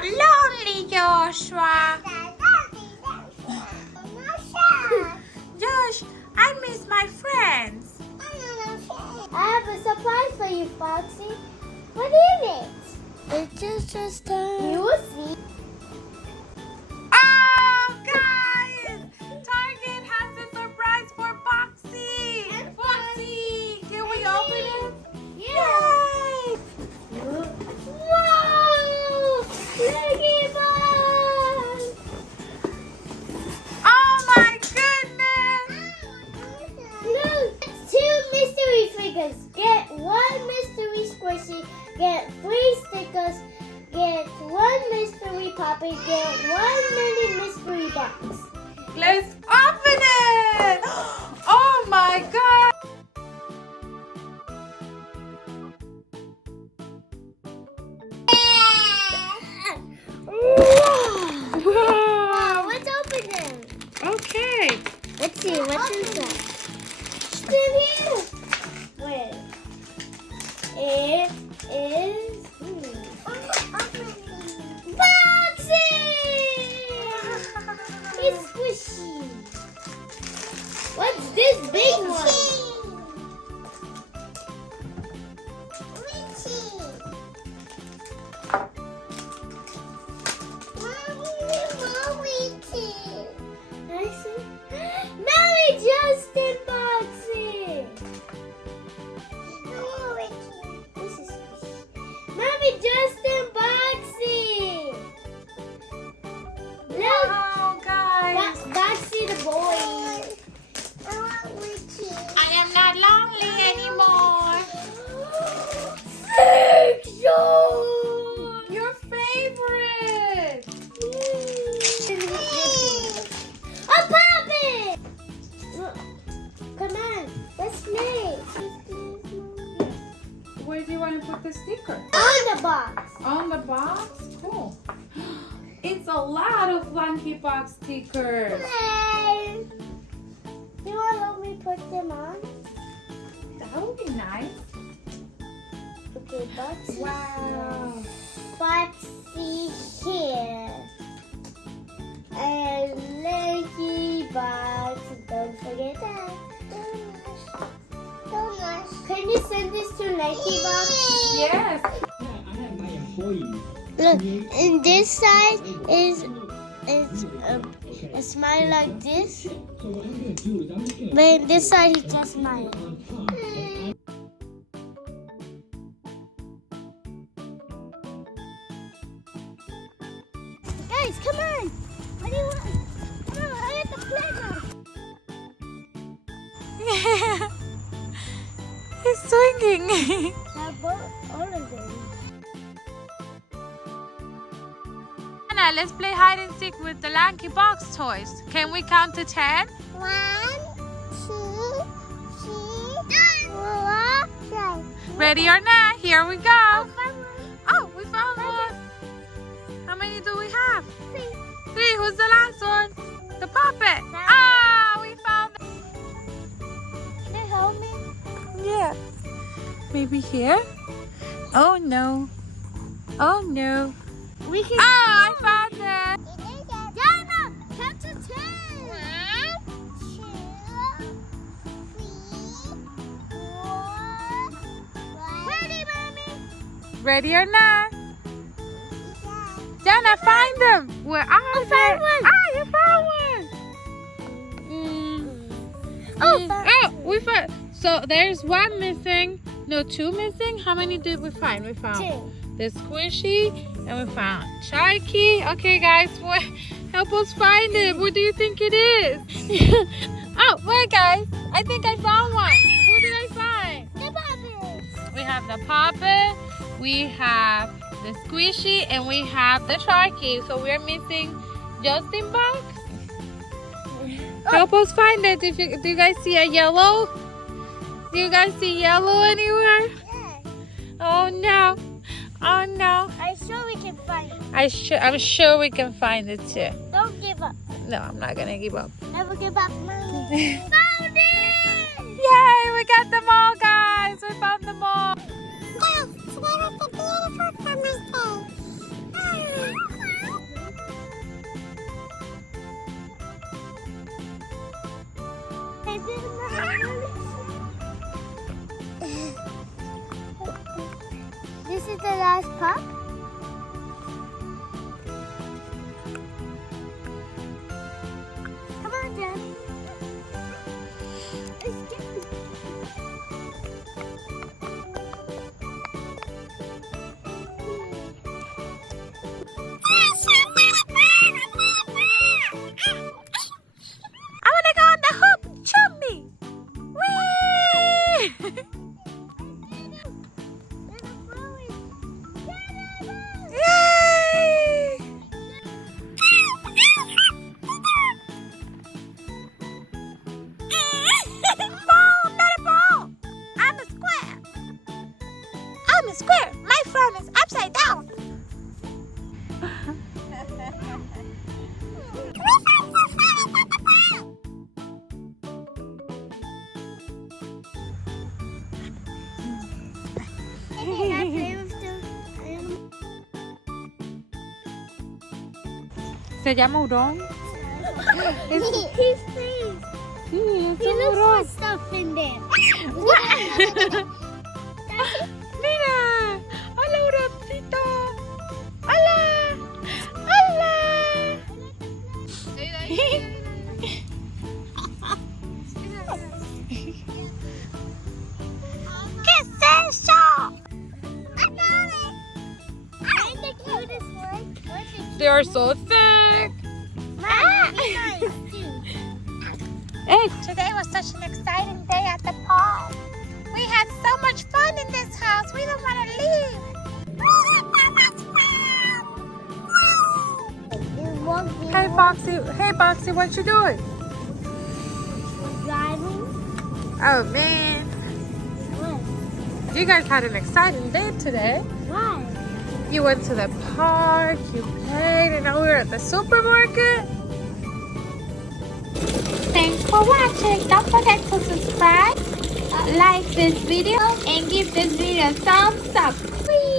not lonely, Joshua. Josh, I miss my friends. I have a surprise for you, Foxy. What is it? It's just you will see. Oh, guys! Target has a surprise for Foxy. Foxy, can we open it? Yeah. Whoa! Laky Box! Oh my goodness! Look, it's 2 mystery figures. Get 1 mystery squishy. Get 3 stickers. Get 1 mystery puppy. Get 1 mini mystery box. Let's open it! Oh my god! Wow, let's open them. Okay. Let's see, what's inside? Still here. Wait. It is boxing! It's squishy. What's this big one? Mary Justin boxing. This is Mary Justin boxing. Look, Wow, guys. Boxy the boy. I am not lonely anymore. Fiction. Your favorite. A puppet. Look, come on, let's play. Where do you want to put the sticker? On the box. On the box? Cool. It's a lot of Lanky Box stickers. Play. Do you want to help me put them on? That would be nice. Okay, Boxy. Wow. Boxy here. And Lanky Box. Don't forget that. Can you send this to Lanky Box? Yes. Look, and this side is a smile like this. But this side is just smile. Guys, come on! What do you want? Come on, I have to play now. He's swinging. All of them. Anna, let's play hide and seek with the Lanky Box toys. Can we count to 10? 1, 2, 3, 4, 5. Ready or not? Here we go. Oh, we found one. How many do we have? 3. 3. Who's the last one? The puppet. Ah, we found it. Can you help me? Yeah. Maybe here? Oh no. Oh no. We can. Ah, I found it. Diana, count to 10. 1, 2, 3, 4. Ready, mommy? Ready or not? Jana, find them. Where are they? found one. Ah, you found one. Oh, we found. So there's one missing. No, 2 missing. How many did we find? We found 2. the squishy and we found Sharky. Okay, guys, help us find it. What do you think it is? Oh, wait, guys. I think I found one. Who did I find? The puppet. We have the puppet. We have the squishy and we have the Sharky. So we're missing Justin Box. Help us find it. Do you guys see a yellow? Do you guys see yellow anywhere? Yeah. Oh no. Oh no. I'm sure we can find it. I'm sure we can find it too. Don't give up. No, I'm not gonna give up. Never give up, mommy. Found it! Yay, we got them all, guys. We found them all. Guys, today was a beautiful summer's day. This is the last pup. Come on, Jen. Let's get it. I want to go on the hoop. Jump me. Whee! Yay! Ball, not a ball. I'm a square. I'm a square. My phone is upside down. Se llama Hurón. He's pleased. Sí, es He un looks hurón. for stuff in there. Mira. Hola, huroncito. Hola. Hola. ¿Qué es eso? I'm the cutest one. They are so thick. Mom, be nice too. Hey, today was such an exciting day at the park. We had so much fun in this house. We don't want to leave. Hey, Foxy, what you doing? Driving. Oh, man. What? You guys had an exciting day today. Why? You went to the park, you played, and now we're at the supermarket. Thanks for watching. Don't forget to subscribe, like this video, and give this video a thumbs up. Please.